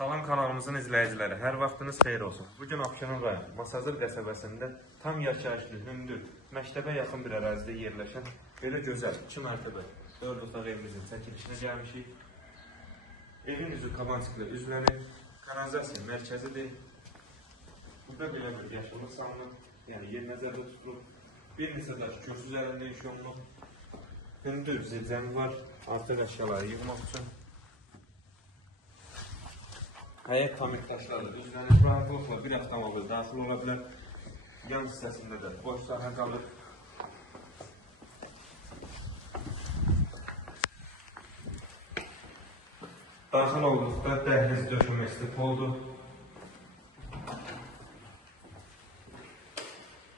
Salam kanalımızın izləyiciləri, hər vaxtınız xeyir olsun. Bugün Abşeron rayon Masazır qəsəbəsində tam yaşayışlı, hündür, məktəbə yaxın bir ərazidə yerləşən belə gözəl 2 mərtəbə 4 otaq evimizin çəkilişinə gəlmişik. Evin üzü kabançıqlı üzlənir, kanalizasiya mərkəzidir. Burada belə bir yaşıllıq salınıb, yəni yer nəzərdə tutulub. Bir neçə daş kürsü üzərində iş olunub. Hündür zilzəmi var, artıq əşyaları yığmaq üçün. Həyət tamir daşları düzlənir, rahatlıqla bir avtomobil daxil ola bilər. Yan hissəsində də boş sahə qalır. Daxil olduqda dəhliz döşəməsi poldur.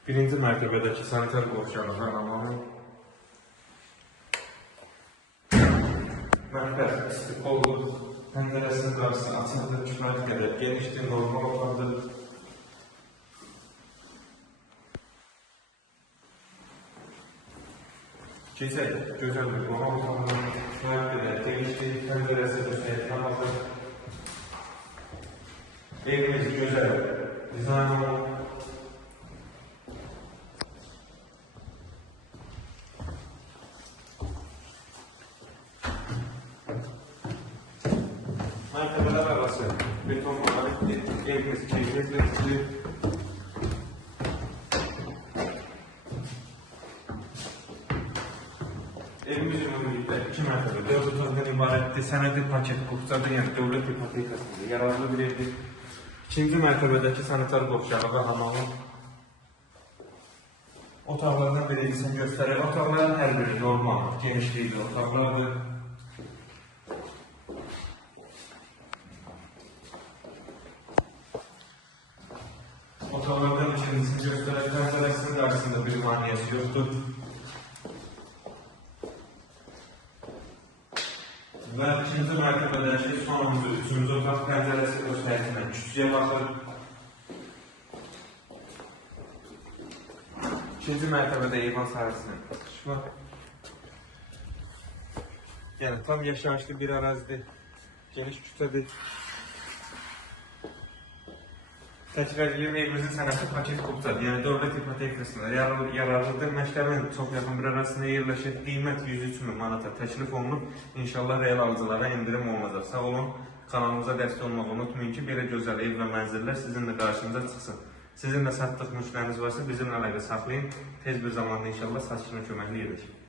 Birinci mərtəbədəki sanitar qovşağı anlamanın. Mərkəz isti poldur. Pəncərəsinin qarşısı açıqdır, kifayət qədər genişdir, normal otaqdır. Gecə gözəl bir qonaq otağıdır, kifayət qədər genişdir, pəncərəsi göstərikdən baxır. Evimiz gözəl dizayn olunur. Mərtəbələr arası beton monolitdir, evimiz keyfiyetlidir. Evimiz ümumilikdə 2 mərtəbə 4 otaqdan ibarətdir, sənədi paket qovşağı, yəni dövlət ipotekasında yararlı bir evdir. İkinci mərtəbədəki sanitar qovşağı və hamamın otaqlarından birincisini göstərir. Otaqların hər biri normal, genişlikli otaqlardır. Otaqlardan ikincisini göstərək, pəncərəsinin qarşısında bir maniyəsi yoxdur. Və ikinci mərtəbədəki sonuncu, üçüncü otaq pəncərəsi göstəricindən küçüyə baxır. İkinci mərtəbədə eyvan sahəsinin çıxışı var. Yəni tam yaşayışlı bir ərazidir, geniş küçədir. Təkrar edirəm, evimizin sənəti paket qovşağı, yəni dövlət ipotekasında yararlıdır. Məktəbin çox yaxın bir arasında yerləşir. Qiymət 103.000 manata təklif olunub. İnşallah real alıcılara endirim olunacaq. Sağ olun, kanalımıza dəstək olmağı unutmayın ki, belə gözəl ev və mənzillər sizin də qarşınıza çıxsın. Sizin də satdıq müştəriniz varsa bizimlə əlaqə saxlayın. Tez bir zamanda inşallah satışına köməkli edəcək.